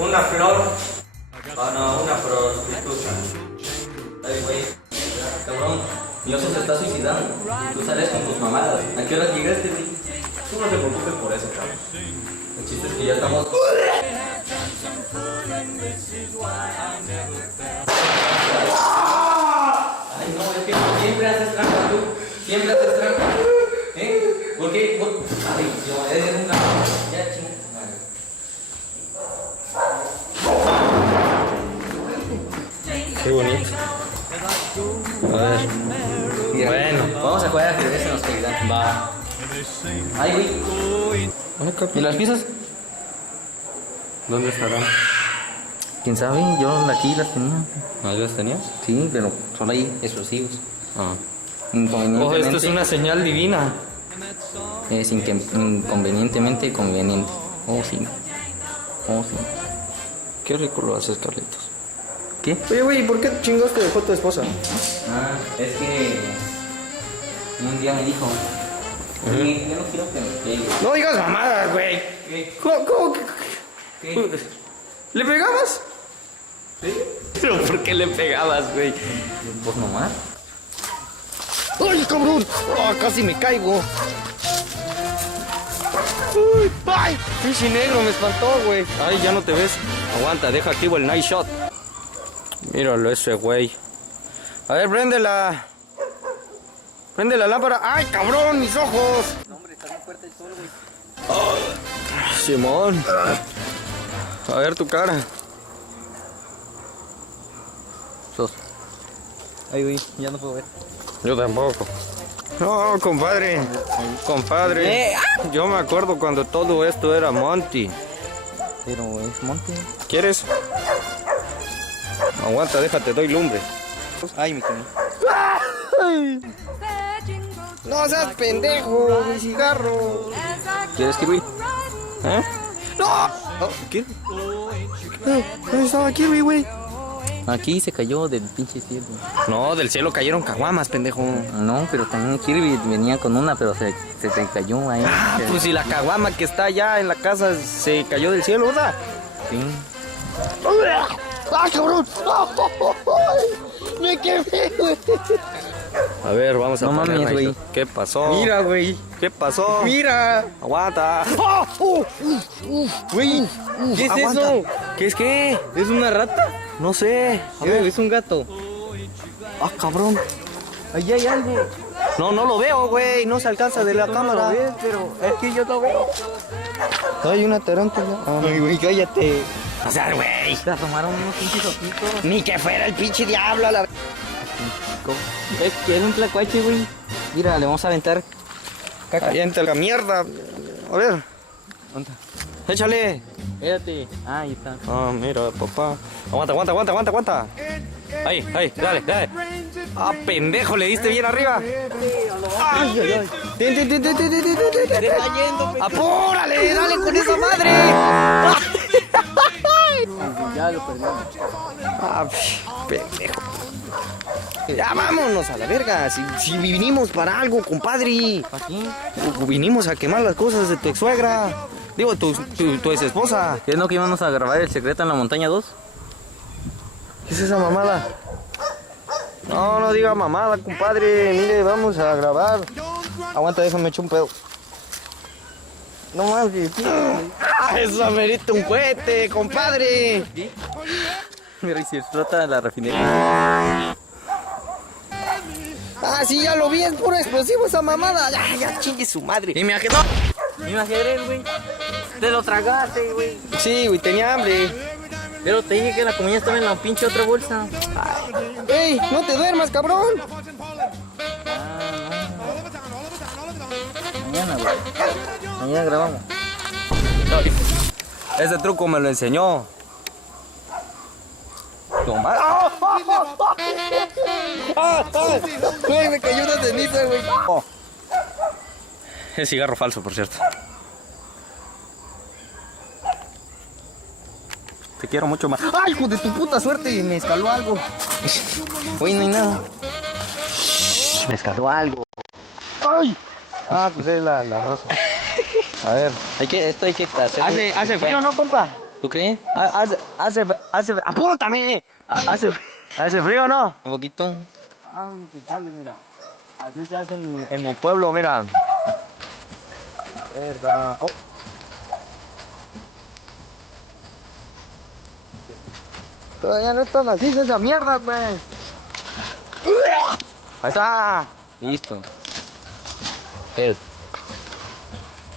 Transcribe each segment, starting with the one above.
Una flor. Ah, no, una prostituta. Ay, güey. Cabrón, mi oso se está suicidando. Tú sales con tus mamadas. ¿A qué hora llegaste, güey? Tú no te preocupes por eso, cabrón. El chiste es que ya estamos. Ay, no, es que siempre haces trampa tú. Siempre haces trampa. ¿Eh? ¿Por qué? Ay, yo, eres un cabrón. Ya, chinga. Qué bonito. A ver. Bueno, vamos a jugar a ajedrez en la oscuridad. Va. Ay, güey. ¿Y las piezas? ¿Dónde estarán? ¿Quién sabe? Yo aquí las tenía. ¿Ahí las tenías? Sí, pero son ahí explosivos. Ah. Inconvenientemente. Ojo, esto es una señal divina. Es inconvenientemente conveniente. Oh, sí. Oh, sí. Qué rico lo haces, Carlitos. ¿Qué? Oye, güey, ¿por qué chingados te dejó tu esposa? Ah, es que un día me dijo, "Oye, yo no quiero que me pegues". No digas mamadas, güey. ¿Qué? ¿Cómo que? ¿Qué? ¿Le pegabas? ¿Pero por qué le pegabas, güey? Pues nomás. ¡Ay, cabrón! ¡Ah, casi me caigo! Uy, ¡ay! Pinche negro, me espantó, güey. Ay, ya no te ves. Aguanta, deja activo el night shot. Míralo ese güey. A ver, préndela. Prende la lámpara. ¡Ay, cabrón, mis ojos! No, hombre, está muy fuerte el sol, güey. Simón. A ver tu cara. Sos. Ay, güey, ya no puedo ver. Yo tampoco. No, compadre. Compadre. Yo me acuerdo cuando todo esto era Monty. Pero es monte. ¿Quieres? Aguanta, déjate, doy lumbre. Ay, mi comí. No seas pendejo, mi cigarro. ¿Quieres kiwi? ¿Eh? ¡No! ¿Qué? ¿Dónde estaba Kirby, güey? Aquí se cayó del pinche cielo. No, del cielo cayeron caguamas, pendejo. No, pero también Kirby venía con una, pero se te cayó ahí. Ah, pues si la caguama que está allá en la casa se cayó del cielo, ¿verdad? Sí. ¡Ah, cabrón! ¡Me quemé, güey! A ver, vamos a No poner mames, ahí. güey. ¿Qué pasó? Mira, güey. ¿Qué pasó? Mira. Aguanta. Güey, ¿qué es Aguanta. eso? ¿Qué es qué? ¿Es una rata? No sé. A ver. Es un gato. Ah, cabrón. Ahí hay algo. No, no lo veo, güey. No se alcanza de la cámara. Pero es que yo lo veo. Hay una tarántula. Ay, güey, cállate. O sea, güey. Se asomaron unos pinches ojitos. Ni que fuera el pinche diablo a la... Es que es un tlacuache, güey. Mira, le vamos a aventar caca. Ahí entra la mierda. A ver. ¿Dónde? Échale. Espérate. Ah, ahí está. Ah, mira, papá. Aguanta, aguanta, aguanta, aguanta, aguanta. Ahí, ahí, dale, dale. Ah, pendejo, le diste bien arriba. ¡Ay, ay, ay! Se está yendo, ¡Apúrale! ¡Dale con esa madre! Ya lo perdimos. Ah, pendejo. Ya vámonos a la verga. Si vinimos para algo, compadre. ¿Aquí? Vinimos a quemar las cosas de tu ex suegra. Digo, tu ex esposa. ¿Qué es lo que íbamos a grabar el secreto en la montaña 2? ¿Qué es esa mamada? No, no diga mamada, compadre. Mire, vamos a grabar. Aguanta, déjame echar un pedo. No mames. Eso amerita un cohete, compadre. Mira, y si explota la refinería. Ah, sí, ya lo vi, es puro explosivo esa mamada. Ya chingue su madre. Y me ajedrez. Y me ajedrez, güey. Te lo tragaste, güey. Sí, güey, tenía hambre. Pero te dije que la comida estaba en la pinche otra bolsa. ¡Ey! ¡No te duermas, cabrón! Mañana, güey. Mañana grabamos. Ese truco me lo enseñó. Toma. Güey, me cayó una ceniza, güey. Oh. Es cigarro falso, por cierto. Te quiero mucho más. ¡Ay, hijo de tu puta suerte! Me escaló algo. Güey, no hay nada. Me escaló algo. ¡Ay! Ah, pues es la rosa. A ver. Esto hay que hacer. ¿Hace frío, no, compa? ¿Tú crees? ¡Apúntame! ¿Hace frío o no? Un poquito. Ah, qué tal, mira. Así se hace en el pueblo, mira. Verga. Oh. Todavía no está maciza esa mierda, pues. Ahí está. Listo.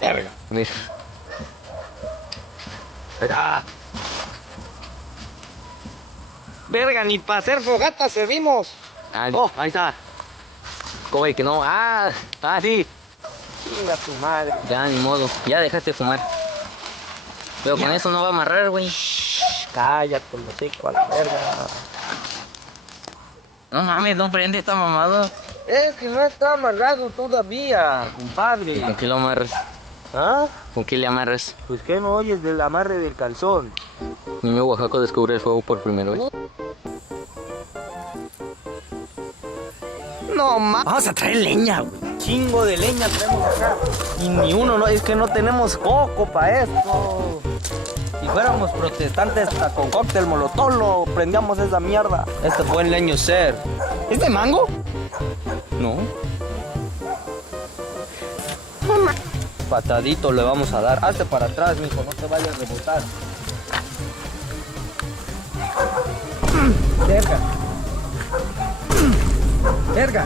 Verga. Mira. Ahí está. Verga, ni para hacer fogata servimos. Ah, Oh, ahí está. ¿cómo es que no? Sí. Chinga tu madre. Ya, ni modo. Ya dejaste de fumar. Pero con eso no va a amarrar, güey. Cállate, los hocico a la verga. No mames, no prende esta mamada. Es que no está amarrado todavía, compadre. ¿Con qué lo amarras? ¿Ah? ¿Con qué le amarras? Pues que no oyes del amarre del calzón. Niño Oaxaco descubre el fuego por primera vez. No mames. Vamos a traer leña, güey. Chingo de leña traemos acá. Y ni uno, no, es que no tenemos coco para esto. Si fuéramos protestantes hasta con cóctel molotov lo prendíamos esa mierda. Este fue el leño ser. ¿Es de mango? No. Patadito le vamos a dar. Hazte para atrás, mijo, no te vayas a rebotar. Verga. Verga.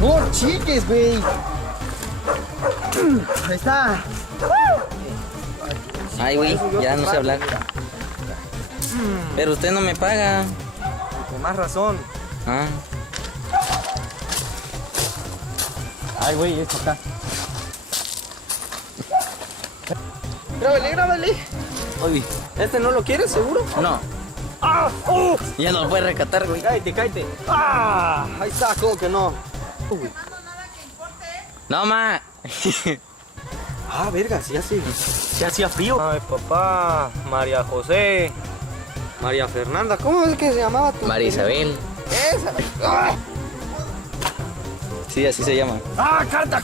No chiques, güey. Ahí está. Ay, güey, ya no sé hablar. Pero usted no me paga. Con más razón. Ah. Ay, güey, esto acá. Grábale, grábale. Oye, ¿Este no lo quieres, seguro? no. ¡Ah! ¡Oh! Ya no lo puedes recatar, güey. Cállate, cállate. ¡Ah! Ahí está, ¿cómo que no? Uy. No, ma. Ah, verga, sí hacía frío. Ay, papá, María José, María Fernanda, ¿cómo es que se llamaba tu? María Isabel. Esa. ¡Ah! Sí, así se llama. ¡Ah, carta!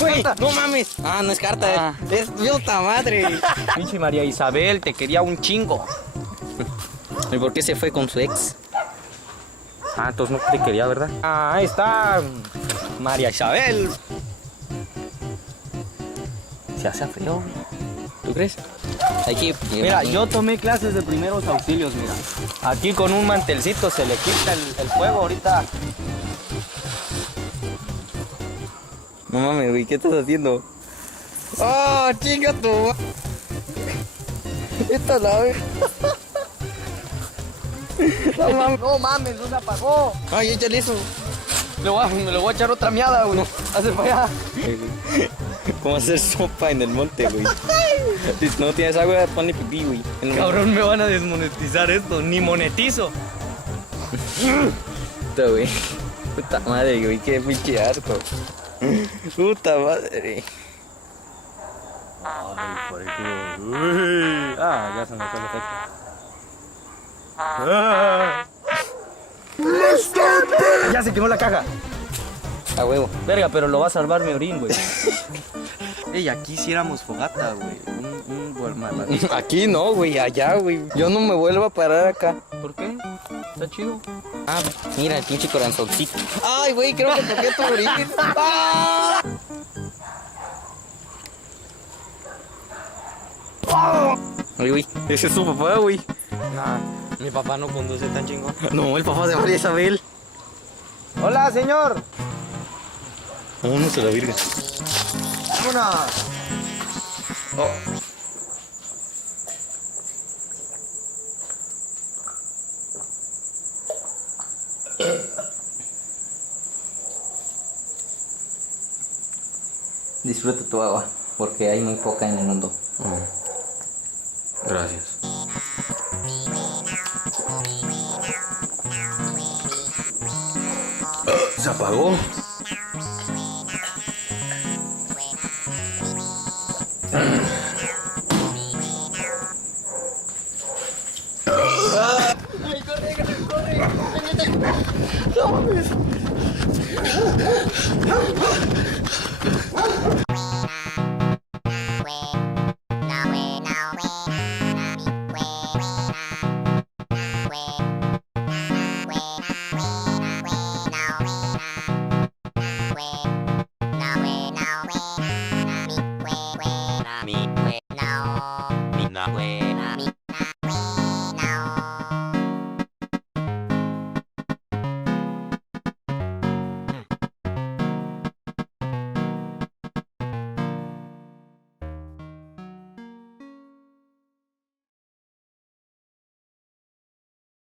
Güey, ¡Carta! no mames. Ah, no es carta, es puta madre. Pinche María Isabel, te quería un chingo. ¿Y por qué se fue con su ex? Ah, entonces no te quería, ¿verdad? Ah, ahí está María Isabel. Se hace frío. ¿Tú crees? Aquí. Mira, yo tomé clases de primeros auxilios, mira. Aquí con un mantelcito se le quita el fuego ahorita. No mames, güey, ¿qué estás haciendo? ¡Ah, chinga tu! Esta la ve. No mames, no se apagó. Ay, échale eso. Me lo voy a echar otra miada, güey. Hace para allá. ¿Cómo hacer sopa en el monte, güey? Si no tienes agua, ponle pipí, güey. Cabrón, me van a desmonetizar esto. Ni monetizo. Puta, güey. Puta madre, güey, qué pinche asco. Puta madre. Ah, ya se me fue el efecto. Ya se quemó la caja. A huevo. Verga, pero lo va a salvar mi orín, güey. Ey, aquí hiciéramos fogata, güey. Un Walmart. Aquí no, güey, allá, güey. Yo no me vuelvo a parar acá. ¿Por qué? Está chido. Ah, mira, el pinche corazoncito. Ay, güey, creo que toqué tu orín. ¡Ah! Ay, güey, ese es su papá, güey. Nah, mi papá no conduce tan chingón. No, el papá de María Isabel. Hola, señor. Vámonos a la virgen. Vámonos. Disfruta tu agua, porque hay muy poca en el mundo. Gracias. Se apagó. ¡Ay, corre! ¡No mames!